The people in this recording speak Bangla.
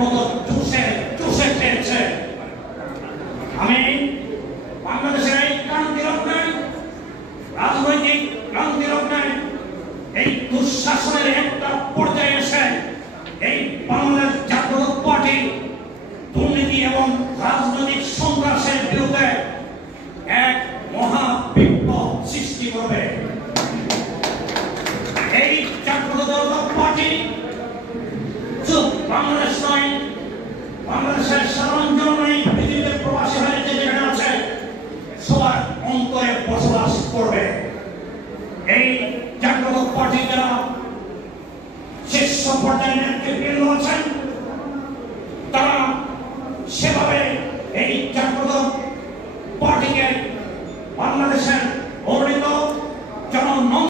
মতো চুষে চুষে খেয়েছে। আমি বাংলাদেশের এই ক্রান্তি লগ্নে, রাজনৈতিক ক্রান্তি লগ্নে, এই দুঃশাসনের একটা পর্যায়ে এসে এই বাংলাদেশ জাতীয় পার্টি দুর্নীতি এবং রাজনৈতিক সন্ত্রাসের বিরুদ্ধে এক মহা বিপ্লব সৃষ্টি করবে। এই জাতীয় পার্টি শুধু বাংলাদেশ নয়, বাংলাদেশের সাধারণ জনগণ পৃথিবীতে প্রবাসী হয়েছে যেখানে আছে সবার অন্তরে বসবাস করবে। এই জাতীয় পার্টি যারা শীর্ষ পর্যায়ে নেতৃবৃন্দ আছেন তারা সেভাবে এই জাতীয় পার্টিকে বাংলাদেশের